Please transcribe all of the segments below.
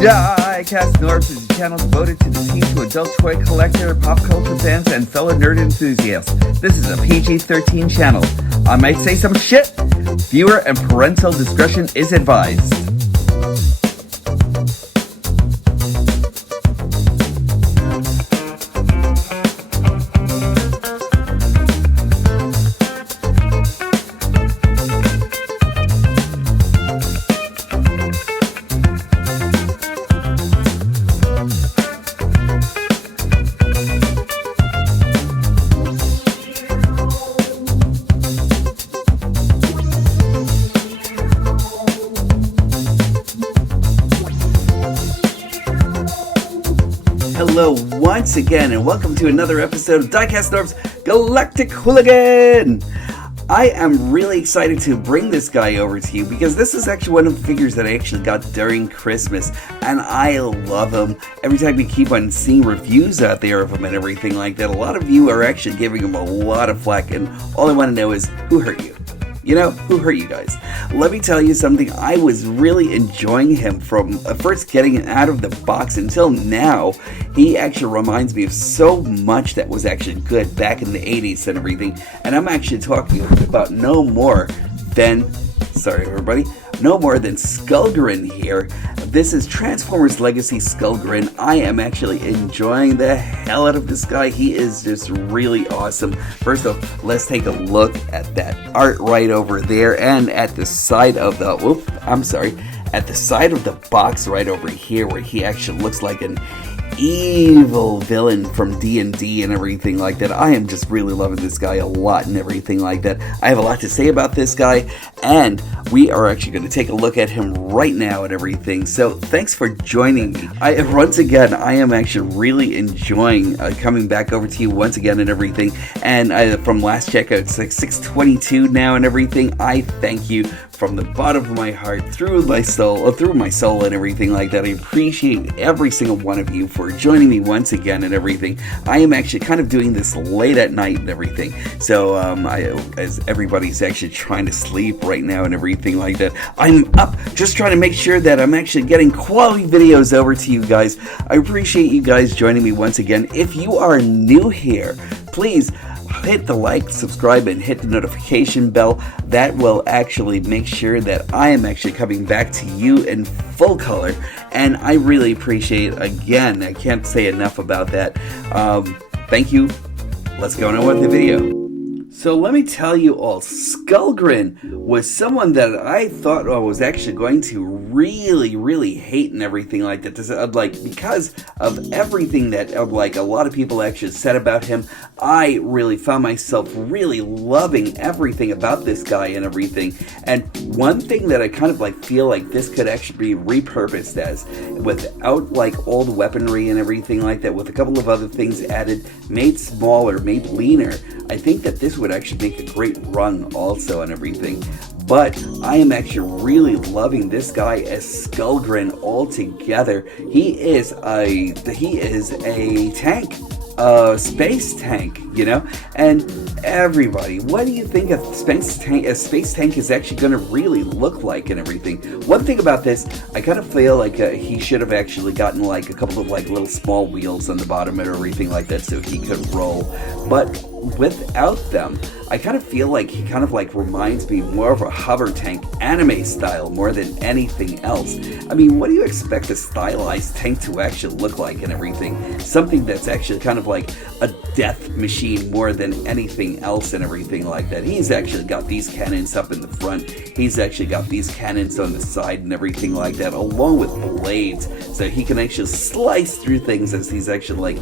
Diecast North is a channel devoted to the teen to adult toy collector, pop culture fans, and fellow nerd enthusiasts. This is a PG-13 channel. I might say some shit. Viewer and parental discretion is advised. Hello once again, and welcome to another episode of Diecast North's Galactic Hooligan! I am really excited to bring this guy over to you because this is actually one of the figures that I actually got during Christmas, and I love him. Every time we keep on seeing reviews out there of him and everything like that, a lot of you are actually giving him a lot of flack, and all I want to know is, who hurt you? You know, who hurt you guys? Let me tell you something, I was really enjoying him from first getting it out of the box until now. He actually reminds me of so much that was actually good back in the 80s and everything. And I'm actually talking about no more than Skullgrin here. This is Transformers Legacy Skullgrin. I am actually enjoying the hell out of this guy. He is just really awesome. First off, let's take a look at that art right over there, and at the side of the at the side of the box right over here, where he actually looks like an evil villain from D&D and everything like that. I am just really loving this guy a lot and everything like that. I have a lot to say about this guy, and we are actually going to take a look at him right now and everything. So thanks for joining me. Once again, I am actually really enjoying coming back over to you once again and everything. And from last check, it's like 6:22 now and everything. I thank you from the bottom of my heart, through my soul and everything like that. I appreciate every single one of you for joining me once again and everything. I am actually kind of doing this late at night and everything, so as everybody's actually trying to sleep right now and everything like that, I'm up just trying to make sure that I'm actually getting quality videos over to you guys. I appreciate you guys joining me once again. If you are new here, please hit the like, subscribe, and hit the notification bell. That will actually make sure that I am actually coming back to you in full color, and I really appreciate it. Again, I can't say enough about that. Thank you. Let's go on with the video. So let me tell you all, Skullgrin was someone that I thought I was actually going to really hate and everything like that. Because of everything that a lot of people actually said about him, I really found myself really loving everything about this guy and everything. And one thing that I kind of feel like this could actually be repurposed as, without all the weaponry and everything like that, with a couple of other things added, made smaller, made leaner, I think that this would actually make a great run also and everything. But I am actually really loving this guy as Skullgrin altogether. He is a tank. Space tank, you know, and everybody, what do you think a space tank is actually going to really look like and everything? One thing about this, I kind of feel like he should have actually gotten a couple of little small wheels on the bottom and everything like that so he could roll, but without them, I kind of feel like he kind of reminds me more of a hover tank anime style more than anything else. I mean, what do you expect a stylized tank to actually look like and everything? Something that's actually kind of like a death machine more than anything else and everything like that. He's actually got these cannons up in the front. He's actually got these cannons on the side and everything like that, along with blades, so he can actually slice through things as he's actually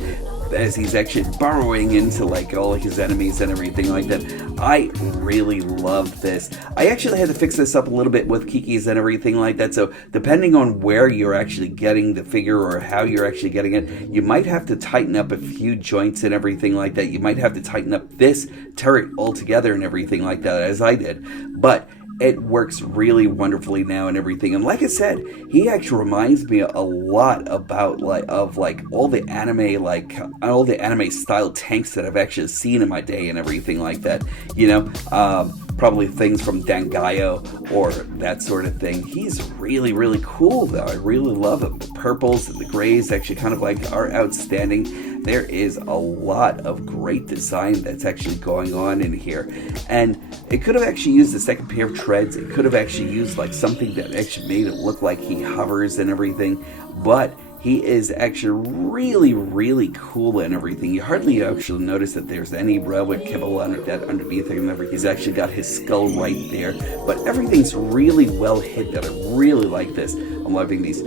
burrowing into all of his enemies and everything like that. I really love this. I actually had to fix this up a little bit with Kikis and everything like that, so depending on where you're actually getting the figure or how you're actually getting it, you might have to tighten up a few joints and everything like that. You might have to tighten up this turret altogether and everything like that, as I did. But it works really wonderfully now and everything. And like I said, he actually reminds me a lot about all the anime style tanks that I've actually seen in my day and everything like that. You know, probably things from Dangayo or that sort of thing. He's really, really cool though. I really love him. The purples and the grays actually kind of like are outstanding. There is a lot of great design that's actually going on in here, and it could have actually used a second pair of treads. It could have actually used like something that actually made it look like he hovers and everything, but he is actually really, really cool and everything. You hardly actually notice that there's any relic kibble under that underneath him. He's actually got his skull right there, but everything's really well hid. That I really like this. I'm loving these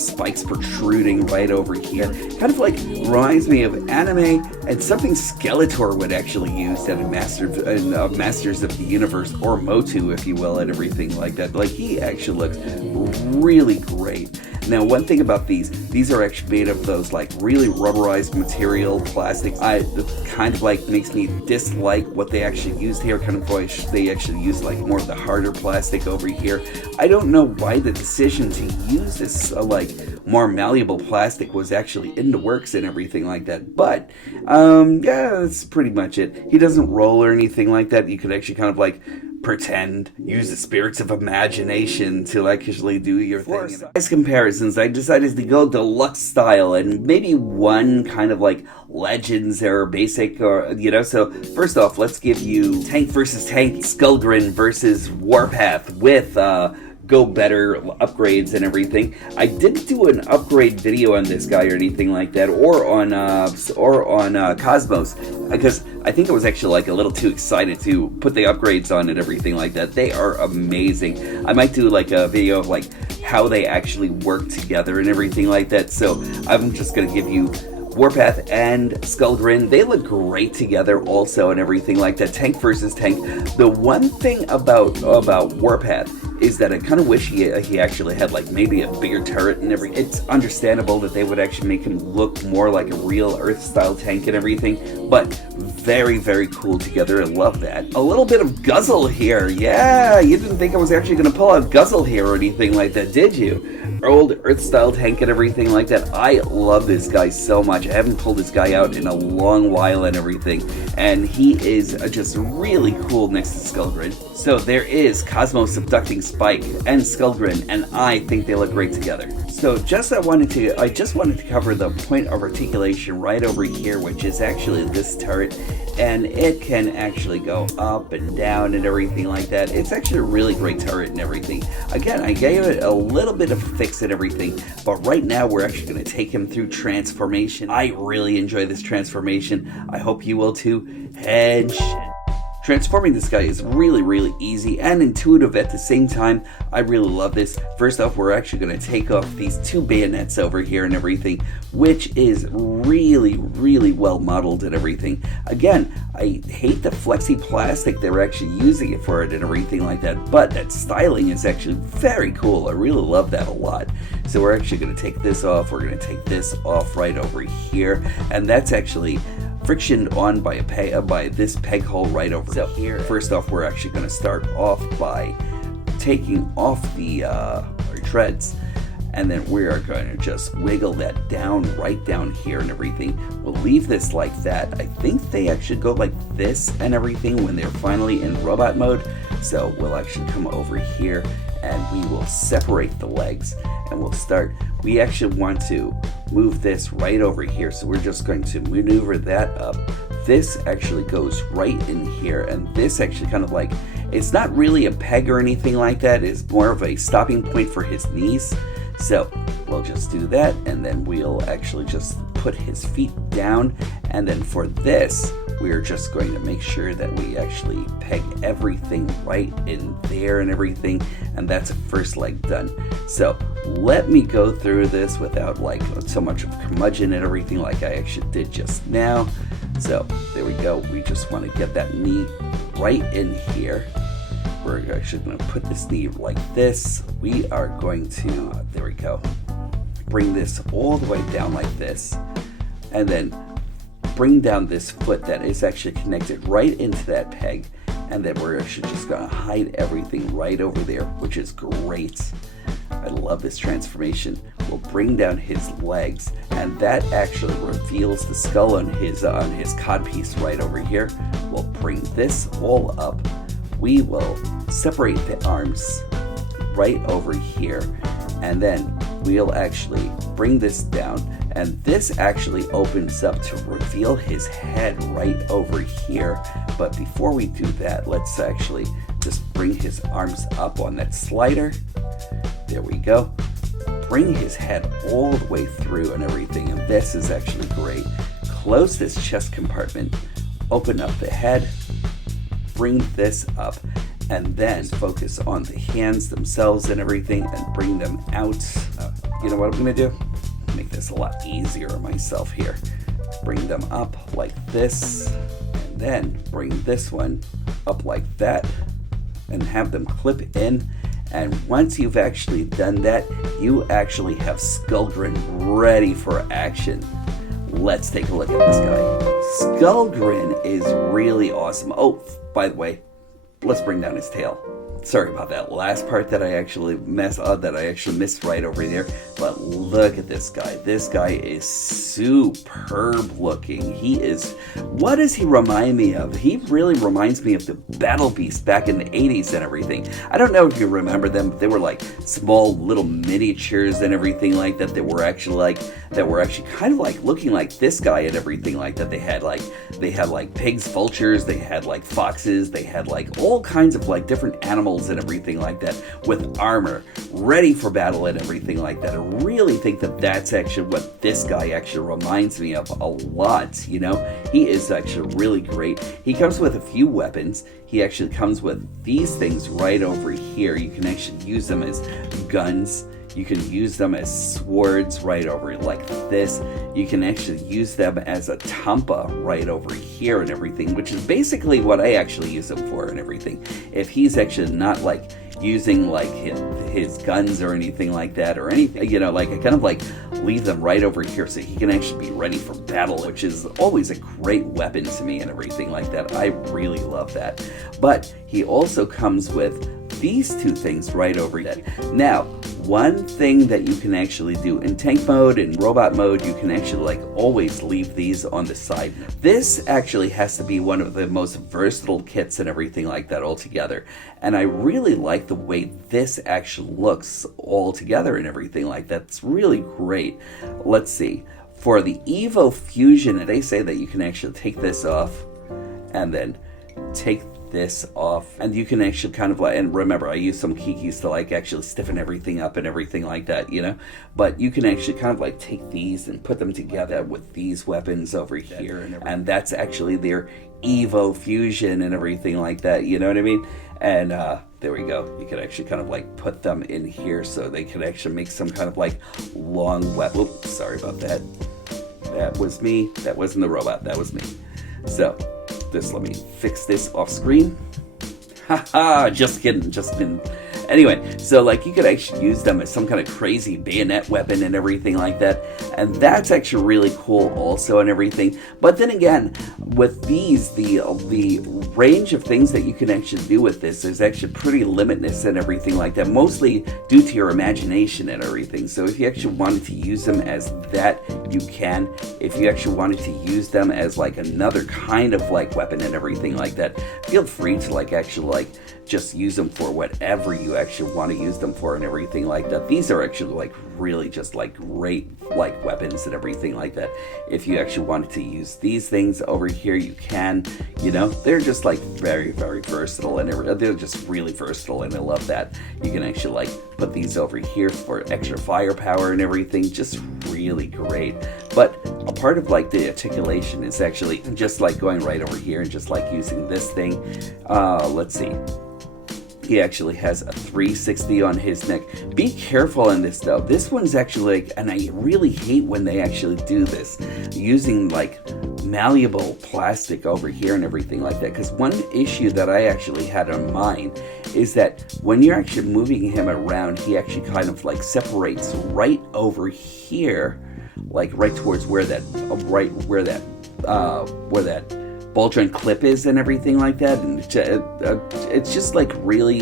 spikes protruding right over here. Kind of like reminds me of anime and something Skeletor would actually use in Masters of the Universe, or Motu, if you will, and everything like that. Like, he actually looks really great. Now, one thing about these are actually made of those like really rubberized material plastics. It kind of like makes me dislike what they actually used here. Kind of like they actually used like more of the harder plastic over here. I don't know why the decision to use this like more malleable plastic was actually in the works and everything like that. But yeah, that's pretty much it. He doesn't roll or anything like that. You could actually kind of like pretend, use the spirits of imagination to actually do your thing. As comparisons, I decided to go deluxe style and maybe one kind of like legends or basic, or you know. So first off, let's give you Tank versus Tank Skullgrin versus Warpath with go better upgrades and everything. I didn't do an upgrade video on this guy or anything like that, or on Cosmos, because I think I was actually like a little too excited to put the upgrades on and everything like that. They are amazing. I might do like a video of like how they actually work together and everything like that. So I'm just gonna give you Warpath and Skullgrin. They look great together also and everything like that. Tank versus Tank. The one thing about Warpath is that I kind of wish he actually had like maybe a bigger turret and everything. It's understandable that they would actually make him look more like a real Earth style tank and everything, but very, very cool together. I love that. A little bit of Guzzle here. Yeah, you didn't think I was actually going to pull out Guzzle here or anything like that, did you? Old Earth style tank and everything like that. I love this guy so much. I haven't pulled this guy out in a long while and everything, and he is just really cool next to Skullgrin. So there is Cosmos abducting Spike and Skullgrin, and I think they look great together. So I just wanted to cover the point of articulation right over here, which is actually this turret, and it can actually go up and down and everything like that. It's actually a really great turret and everything. Again, I gave it a little bit of fix and everything, but right now we're actually going to take him through transformation. I really enjoy this transformation. I hope you will too. Hedge. Transforming this guy is really, really easy and intuitive at the same time. I really love this. First off, we're actually going to take off these two bayonets over here and everything, which is really, really well modeled and everything. Again, I hate the flexi plastic they're actually using it for it and everything like that, but that styling is actually very cool. I really love that a lot. So we're actually going to take this off. We're going to take this off right over here, and that's actually frictioned on by this peg hole right over here. First off, we're actually going to start off by taking off the treads, and then we are going to just wiggle that down right down here and everything. We'll leave this like that. I think they actually go like this and everything when they're finally in robot mode. So we'll actually come over here and we will separate the legs, and we'll start. We actually want to move this right over here, so we're just going to maneuver that up. This actually goes right in here, and this actually kind of like, it's not really a peg or anything like that. It's more of a stopping point for his knees. So we'll just do that, and then we'll actually just put his feet down, and then for this we're just going to make sure that we actually peg everything right in there and everything, and that's a first leg done. So let me go through this without like so much of curmudgeon and everything like I actually did just now. So there we go. We just want to get that knee right in here. We're actually going to put this knee like this. We are going to, there we go, bring this all the way down like this, and then bring down this foot that is actually connected right into that peg, and then we're actually just going to hide everything right over there, which is great. I love this transformation. We'll bring down his legs, and that actually reveals the skull on his codpiece right over here. We'll bring this all up. we will separate the arms right over here, and then we'll actually bring this down, and this actually opens up to reveal his head right over here. But before we do that, let's actually just bring his arms up on that slider. There we go. Bring his head all the way through and everything, and this is actually great. Close this chest compartment, open up the head, bring this up, and then focus on the hands themselves and everything and bring them out. You know what I'm gonna do? Make this a lot easier on myself here. Bring them up like this, and then bring this one up like that, and have them clip in. And once you've actually done that, you actually have Skullgrin ready for action. Let's take a look at this guy. Skullgrin is really awesome. Oh, by the way, let's bring down his tail. Sorry about that last part that I actually missed right over there. But look at this guy. This guy is superb looking. What does he remind me of? He really reminds me of the Battle Beast back in the 80s and everything. I don't know if you remember them, but they were like small little miniatures and everything like that that were actually kind of like looking like this guy and everything like that. They had like pigs, vultures, they had like foxes, they had like all kinds of like different animals and everything like that with armor ready for battle and everything like that. I really think that that's actually what this guy actually reminds me of a lot. You know, he is actually really great. He comes with a few weapons. He actually comes with these things right over here. You can actually use them as guns. You can use them as swords right over like this. You can actually use them as a tampa right over here and everything, which is basically what I actually use them for and everything. If he's actually not like using like his guns or anything like that or anything, you know, like I kind of like leave them right over here so he can actually be ready for battle, which is always a great weapon to me and everything like that. I really love that. But he also comes with these two things right over here. Now, one thing that you can actually do in tank mode and robot mode, you can actually like always leave these on the side. This actually has to be one of the most versatile kits and everything like that altogether. And I really like the way this actually looks all together and everything like that. It's really great. Let's see. For the Evo Fusion, they say that you can actually take this off and then take this off, and you can actually kind of like, and remember I use some kikis to like actually stiffen everything up and everything like that, you know, but you can actually kind of like take these and put them together with these weapons over here, and that's actually their Evo Fusion and everything like that, you know what I mean? And there we go. You can actually kind of like put them in here so they can actually make some kind of like long weapon. Oops, sorry about that. That was me. That wasn't the robot. That was me. So just let me fix this off screen. Haha, just kidding. Anyway, so like you could actually use them as some kind of crazy bayonet weapon and everything like that, and that's actually really cool also and everything. But then again, with these, the range of things that you can actually do with this is actually pretty limitless and everything like that, mostly due to your imagination and everything. So if you actually wanted to use them as that, you can. If you actually wanted to use them as like another kind of like weapon and everything like that, feel free to like actually like just use them for whatever you actually want to use them for and everything like that. These are actually like really just like great like weapons and everything like that. If you actually wanted to use these things over here, you can, you know, they're just like very, very versatile, and they're just really versatile, and I love that. You can actually like put these over here for extra firepower and everything, just really great. But a part of like the articulation is actually just like going right over here and just like using this thing. Let's see. He actually has a 360 on his neck. Be careful in this though. This one's actually like, and I really hate when they actually do this, using like malleable plastic over here and everything like that. Because one issue that I actually had on mine is that when you're actually moving him around, he actually kind of like separates right over here, like right towards where that ball joint clip is and everything like that, and it's just like really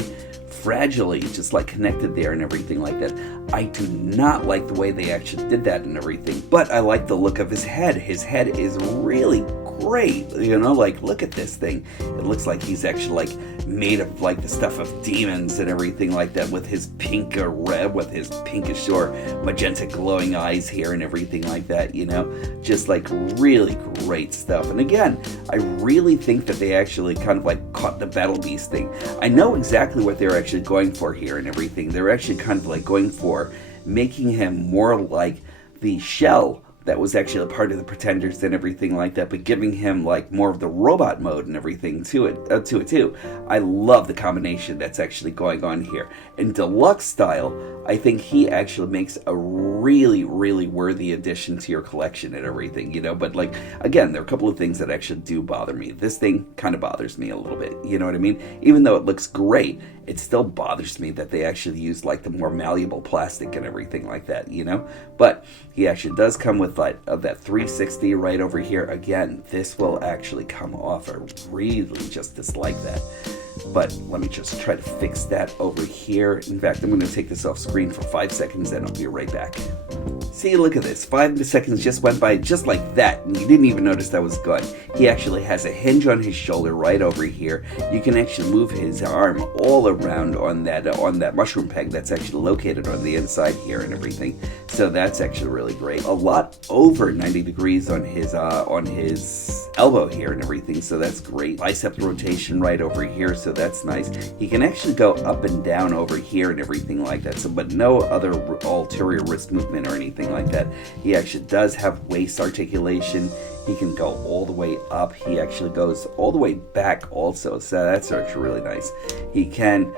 fragilely just like connected there and everything like that. I do not like the way they actually did that and everything, but I like the look of his head. His head is really great. You know, like, look at this thing. It looks like he's actually like made of like the stuff of demons and everything like that, with his pink or red, with his pinkish or magenta glowing eyes here and everything like that, you know, just like really great stuff. And again, I really think that they actually kind of like caught the Battle Beast thing. I know exactly what they're actually going for here and everything. They're actually kind of like going for making him more like the Shell that was actually a part of the Pretenders and everything like that, but giving him like more of the robot mode and everything to it too. I love the combination that's actually going on here. In deluxe style, I think he actually makes a really, really worthy addition to your collection and everything, you know. But like, again, there are a couple of things that actually do bother me. This thing kind of bothers me a little bit, you know what I mean? Even though it looks great, it still bothers me that they actually use like the more malleable plastic and everything like that, you know. But he actually does come with like that 360 right over here. Again, this will actually come off. I really just dislike that. But let me just try to fix that over here. In fact, I'm going to take this off screen for 5 seconds and I'll be right back. See, look at this. 5 seconds just went by just like that, and you didn't even notice that was gone. He actually has a hinge on his shoulder right over here. You can actually move his arm all around on that mushroom peg that's actually located on the inside here and everything. So that's actually really great. A lot over 90 degrees on his elbow here and everything, so that's great. Bicep rotation right over here, so that's nice. He can actually go up and down over here and everything like that, so but no other ulterior wrist movement or anything like that. He actually does have waist articulation. He can go all the way up. He actually goes all the way back also, so that's actually really nice. He can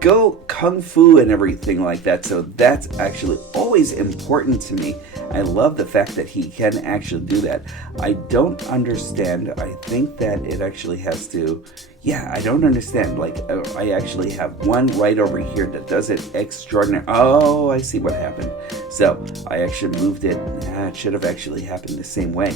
go kung fu and everything like that, so that's actually always important to me. I love the fact that he can actually do that. I don't understand. I think that it actually has to, I don't understand. Like, I actually have one right over here that does it extraordinary. Oh, I see what happened. So I actually moved it. It should have actually happened the same way.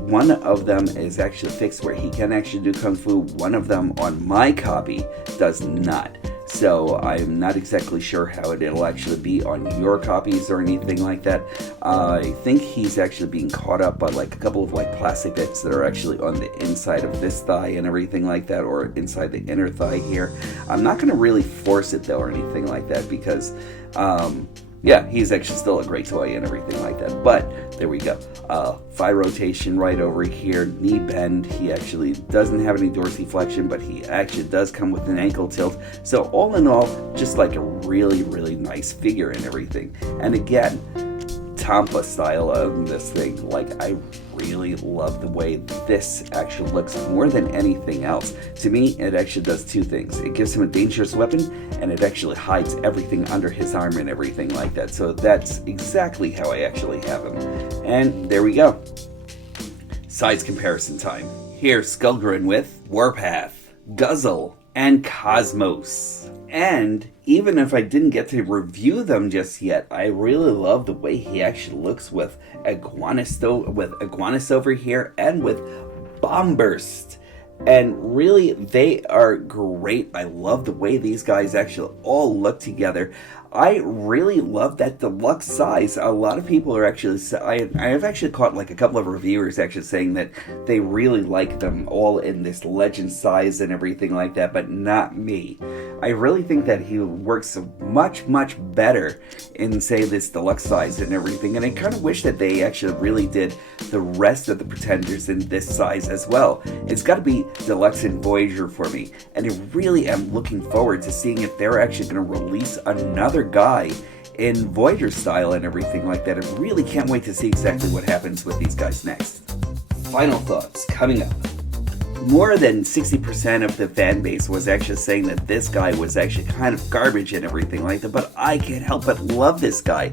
One of them is actually fixed where he can actually do kung fu. One of them on my copy does not. So I'm not exactly sure how it'll actually be on your copies or anything like that. I think he's actually being caught up by like a couple of like plastic bits that are actually on the inside of this thigh and everything like that, or inside the inner thigh here. I'm not going to really force it though or anything like that, because he's actually still a great toy and everything like that. But there we go. Thigh rotation right over here, knee bend. He actually doesn't have any dorsiflexion, but he actually does come with an ankle tilt. So all in all, just like a really, really nice figure and everything. And again, Tampa style of this thing. Like, I really love the way this actually looks more than anything else. To me, it actually does two things. It gives him a dangerous weapon, and it actually hides everything under his arm and everything like that. So that's exactly how I actually have him. And there we go. Size comparison time. Here's Skullgrin with Warpath, Guzzle, and Cosmos. And even if I didn't get to review them just yet, I really love the way he actually looks with Iguanus over here and with Bombburst. And really, they are great. I love the way these guys actually all look together. I really love that deluxe size. A lot of people are actually, I have actually caught like a couple of reviewers actually saying that they really like them all in this legend size and everything like that, but not me. I really think that he works much, much better in, say, this deluxe size and everything, and I kind of wish that they actually really did the rest of the Pretenders in this size as well. It's got to be deluxe and Voyager for me, and I really am looking forward to seeing if they're actually going to release another guy in Voyager style and everything like that. I really can't wait to see exactly what happens with these guys next. Final thoughts coming up. More than 60% of the fan base was actually saying that this guy was actually kind of garbage and everything like that, but I can't help but love this guy.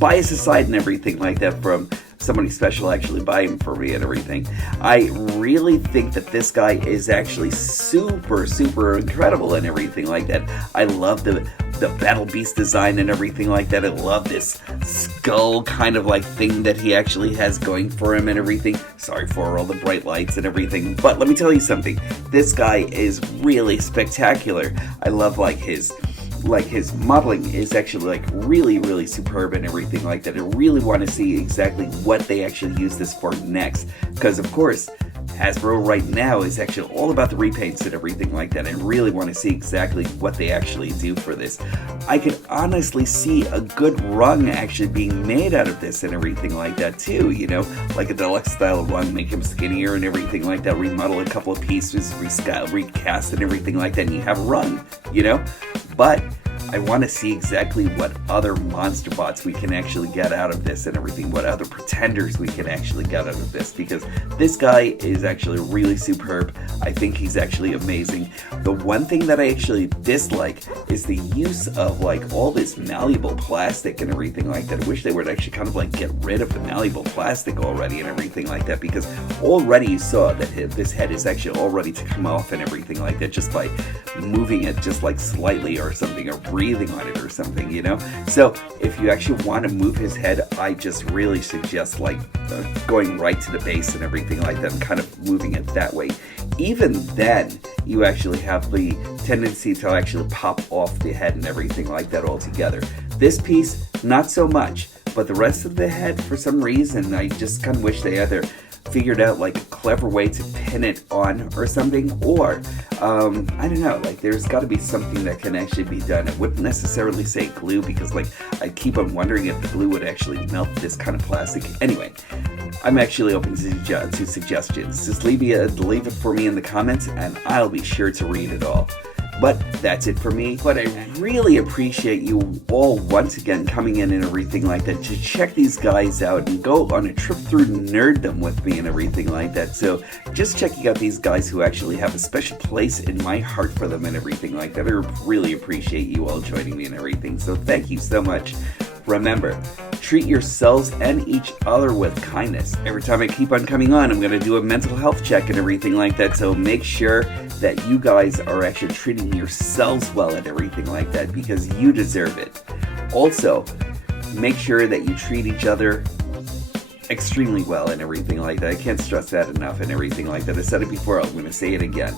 Bias aside and everything like that, from somebody special actually buying for me and everything, I really think that this guy is actually super, super incredible and everything like that. I love the Battle Beast design and everything like that. I love this skull kind of like thing that he actually has going for him and everything. Sorry for all the bright lights and everything, but let me tell you something. This guy is really spectacular. I love like his like his modeling is actually like really superb and everything like that. I really want to see exactly what they actually use this for next, because of course Hasbro right now is actually all about the repaints and everything like that. I really want to see exactly what they actually do for this. I could honestly see a good rung actually being made out of this and everything like that too, you know, like a deluxe style rung, make him skinnier and everything like that, remodel a couple of pieces, recast and everything like that, and you have a rung, you know. But I want to see exactly what other monster bots we can actually get out of this and everything, what other pretenders we can actually get out of this, because this guy is actually really superb. I think he's actually amazing. The one thing that I actually dislike is the use of like all this malleable plastic and everything like that. I wish they would actually kind of like get rid of the malleable plastic already and everything like that, because already you saw that this head is actually all ready to come off and everything like that just by moving it just like slightly or something, or breathing on it or something, you know. So if you actually want to move his head, I just really suggest like going right to the base and everything like that and kind of moving it that way. Even then you actually have the tendency to actually pop off the head and everything like that altogether. This piece, not so much, but the rest of the head, for some reason, I just kind of wish they either figured out like a clever way to pin it on or something, or I don't know, like there's got to be something that can actually be done. I wouldn't necessarily say glue, because like I keep on wondering if the glue would actually melt this kind of plastic. Anyway, I'm actually open to suggestions. Just leave it for me in the comments and I'll be sure to read it all. But that's it for me. But I really appreciate you all once again coming in and everything like that to check these guys out and go on a trip through nerddom with me and everything like that. So just checking out these guys who actually have a special place in my heart for them and everything like that. I really appreciate you all joining me and everything. So thank you so much. Remember, treat yourselves and each other with kindness. Every time I keep on coming on, I'm going to do a mental health check and everything like that. So make sure that you guys are actually treating yourselves well and everything like that, because you deserve it. Also, make sure that you treat each other extremely well and everything like that. I can't stress that enough and everything like that. I said it before, I'm going to say it again.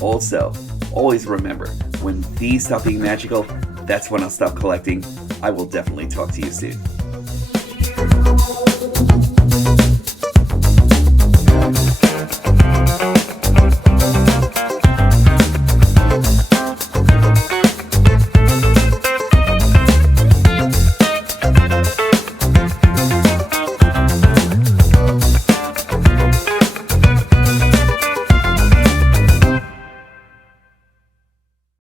Also, always remember, when these stop being magical, that's when I'll stop collecting. I will definitely talk to you soon.